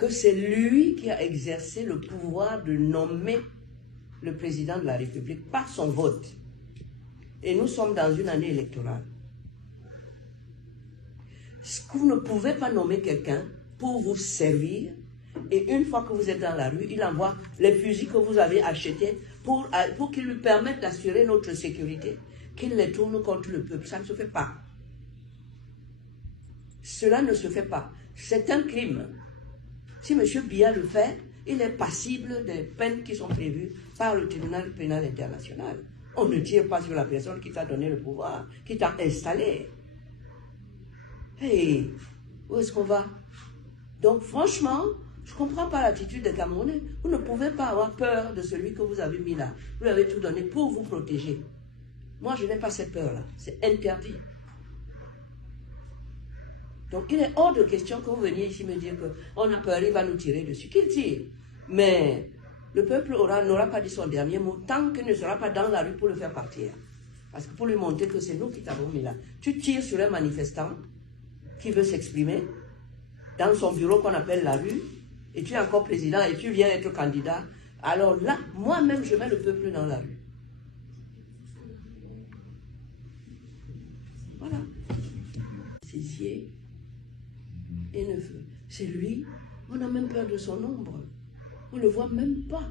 que c'est lui qui a exercé le pouvoir de nommer le président de la République par son vote. Et nous sommes dans une année électorale. Vous ne pouvez pas nommer quelqu'un pour vous servir, et une fois que vous êtes dans la rue, il envoie les fusils que vous avez achetés pour qu'ils lui permettent d'assurer notre sécurité, qu'il les tourne contre le peuple. Ça ne se fait pas. Cela ne se fait pas. C'est un crime. Si M. Biya le fait, il est passible des peines qui sont prévues par le tribunal pénal international. On ne tire pas sur la personne qui t'a donné le pouvoir, qui t'a installé. Hey, où est-ce qu'on va? Donc franchement, je ne comprends pas l'attitude des Camerounais. Vous ne pouvez pas avoir peur de celui que vous avez mis là. Vous lui avez tout donné pour vous protéger. Moi, je n'ai pas cette peur-là. C'est interdit. Donc, il est hors de question que vous veniez ici me dire qu'on a peur, il va nous tirer dessus. Qu'il tire. Mais le peuple n'aura pas dit son dernier mot tant qu'il ne sera pas dans la rue pour le faire partir. Parce que pour lui montrer que c'est nous qui t'avons mis là. Tu tires sur un manifestant qui veut s'exprimer dans son bureau qu'on appelle la rue, et tu es encore président et tu viens être candidat. Alors là, moi-même, je mets le peuple dans la rue. Voilà. Et Neveu. C'est lui, on a même peur de son ombre. On ne le voit même pas.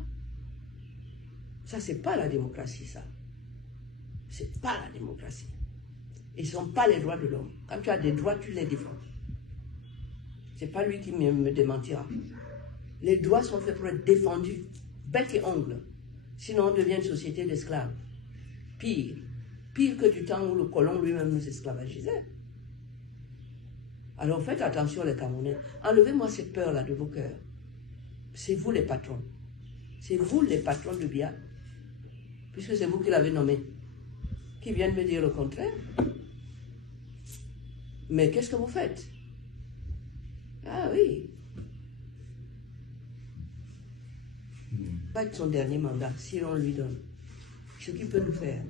Ça, c'est pas la démocratie, ça. C'est pas la démocratie. Et ce ne sont pas les droits de l'homme. Quand tu as des droits, tu les défends. C'est pas lui qui me démentira. Les droits sont faits pour être défendus, bec et ongle. Sinon, on devient une société d'esclaves. Pire. Pire que du temps où le colon lui-même nous esclavagisait. Alors faites attention les Camerounais. Enlevez-moi cette peur-là de vos cœurs. C'est vous les patrons. C'est vous les patrons de Biya. Puisque c'est vous qui l'avez nommé. Qui viennent me dire le contraire. Mais qu'est-ce que vous faites? Ah oui. Pas de son dernier mandat, si l'on lui donne. Ce qu'il peut nous faire.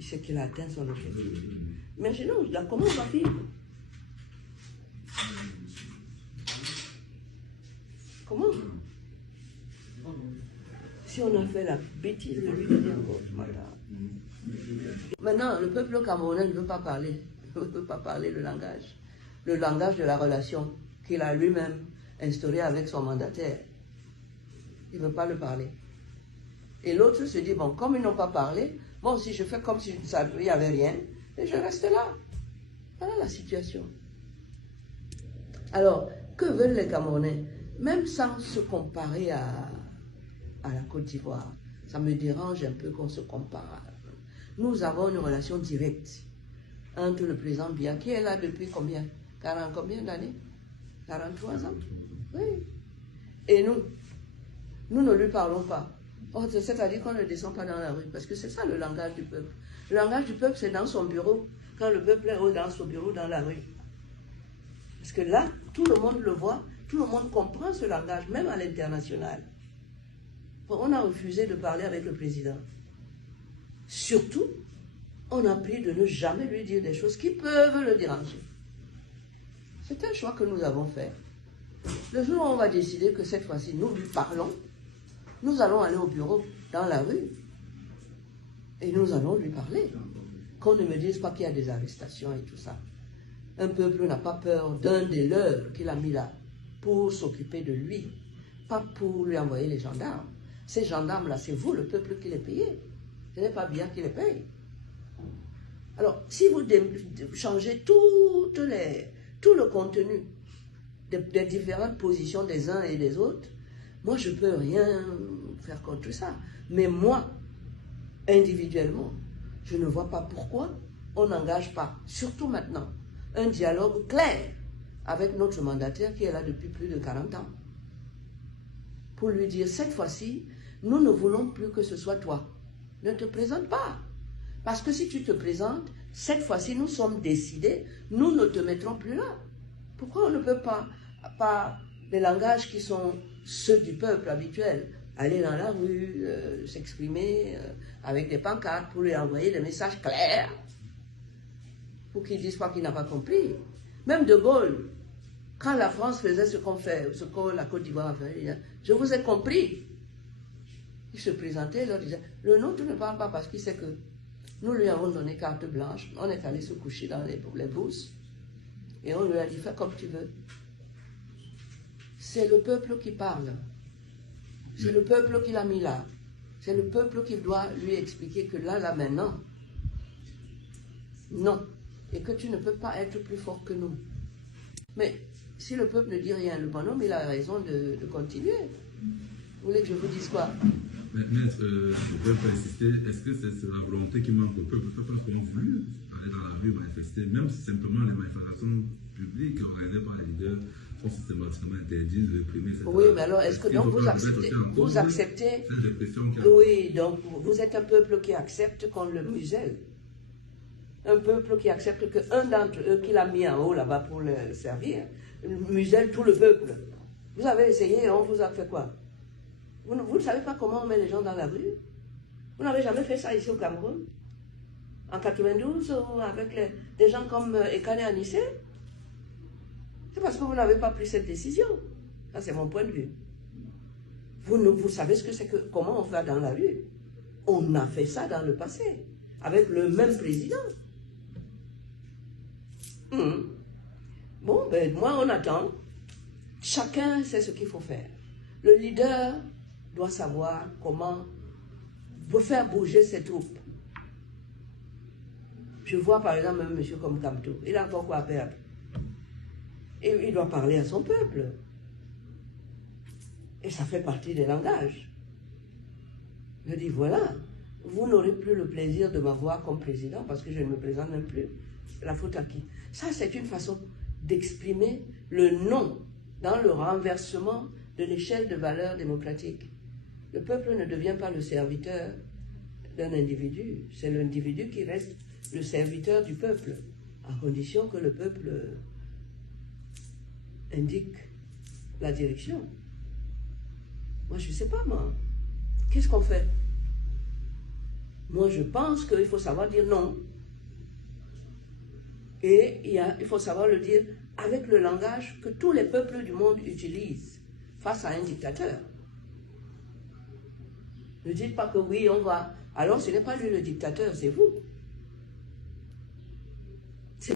C'est qu'il a atteint son objectif. Imaginons, là, comment on va vivre? Comment? Si on a fait la bêtise de lui donner encore ce mandat. Maintenant, le peuple camerounais ne veut pas parler. Ne veut pas parler le langage. Le langage de la relation qu'il a lui-même instauré avec son mandataire. Il ne veut pas le parler. Et l'autre se dit, bon, comme ils n'ont pas parlé, moi aussi je fais comme si il n'y avait rien, et je reste là. Voilà la situation. Alors, que veulent les Camerounais? Même sans se comparer à la Côte d'Ivoire, ça me dérange un peu qu'on se compare. Nous avons une relation directe entre le président Biya, qui est là depuis combien? 40 combien d'années? 43 ans? Oui. Et nous ne lui parlons pas. Oh, c'est-à-dire qu'on ne descend pas dans la rue, parce que c'est ça le langage du peuple. Le langage du peuple, c'est dans son bureau, quand le peuple est dans son bureau, dans la rue. Parce que là, tout le monde le voit, tout le monde comprend ce langage, même à l'international. On a refusé de parler avec le président. Surtout, on a pris de ne jamais lui dire des choses qui peuvent le déranger. C'est un choix que nous avons fait. Le jour où on va décider que cette fois-ci, nous lui parlons, nous allons aller au bureau, dans la rue, et nous allons lui parler. Qu'on ne me dise pas qu'il y a des arrestations et tout ça. Un peuple n'a pas peur d'un des leurs qu'il a mis là pour s'occuper de lui, pas pour lui envoyer les gendarmes. Ces gendarmes-là, c'est vous, le peuple, qui les payez. Ce n'est pas bien qui les paye. Alors, si vous changez tout le contenu des différentes positions des uns et des autres, moi, je ne peux rien faire contre ça. Mais moi, individuellement, je ne vois pas pourquoi on n'engage pas, surtout maintenant, un dialogue clair avec notre mandataire qui est là depuis plus de 40 ans. Pour lui dire, cette fois-ci, nous ne voulons plus que ce soit toi. Ne te présente pas. Parce que si tu te présentes, cette fois-ci, nous sommes décidés, nous ne te mettrons plus là. Pourquoi on ne peut pas, par les langages qui sont ceux du peuple habituel, aller dans la rue, s'exprimer avec des pancartes pour lui envoyer des messages clairs, pour qu'il ne dise pas qu'il n'a pas compris. Même De Gaulle, Quand la France faisait ce qu'on fait, ce que la Côte d'Ivoire a fait, il disait, je vous ai compris. Il se présentait, il leur disait, le nôtre ne parle pas parce qu'il sait que nous lui avons donné carte blanche, on est allé se coucher dans les bourses, et on lui a dit, fais comme tu veux. C'est le peuple qui parle. C'est le peuple qui l'a mis là. C'est le peuple qui doit lui expliquer que là, maintenant, non. Et que tu ne peux pas être plus fort que nous. Mais si le peuple ne dit rien, le bonhomme, il a raison de continuer. Vous voulez que je vous dise quoi? Maître, je ne peux pas insister. Est-ce que c'est la volonté qui manque au peuple? Parce qu'on voulu aller dans la rue manifester, même si simplement les manifestations publiques organisées par les leaders sont systématiquement interdites, réprimées, etc. Oui, mais alors est-ce que donc vous acceptez oui, donc vous êtes un peuple qui accepte qu'on le muselle. Un peuple qui accepte qu'un d'entre eux qui l'a mis en haut là-bas pour le servir, muselle tout le peuple. Vous avez essayé, on vous a fait quoi? Vous ne savez pas comment on met les gens dans la rue? Vous n'avez jamais fait ça ici au Cameroun? En 92, avec des gens comme Ekane Anissé? C'est parce que vous n'avez pas pris cette décision. Ça, c'est mon point de vue. Vous savez ce que c'est que comment on fait dans la rue? On a fait ça dans le passé, avec le même président. Bon, ben moi, on attend. Chacun sait ce qu'il faut faire. Le leader doit savoir comment faire bouger ses troupes. Je vois par exemple un monsieur comme Kamto, il a encore quoi à perdre. Et il doit parler à son peuple. Et ça fait partie des langages. Je dis voilà, vous n'aurez plus le plaisir de m'avoir comme président parce que je ne me présente même plus. La faute à qui? Ça, c'est une façon d'exprimer le non dans le renversement de l'échelle de valeurs démocratiques. Le peuple ne devient pas le serviteur d'un individu, c'est l'individu qui reste le serviteur du peuple, à condition que le peuple indique la direction. Moi, je ne sais pas, moi. Qu'est-ce qu'on fait? Moi, je pense qu'il faut savoir dire non. Et il faut savoir le dire avec le langage que tous les peuples du monde utilisent face à un dictateur. Ne dites pas que oui, on va... Alors, ce n'est pas lui le dictateur, c'est vous.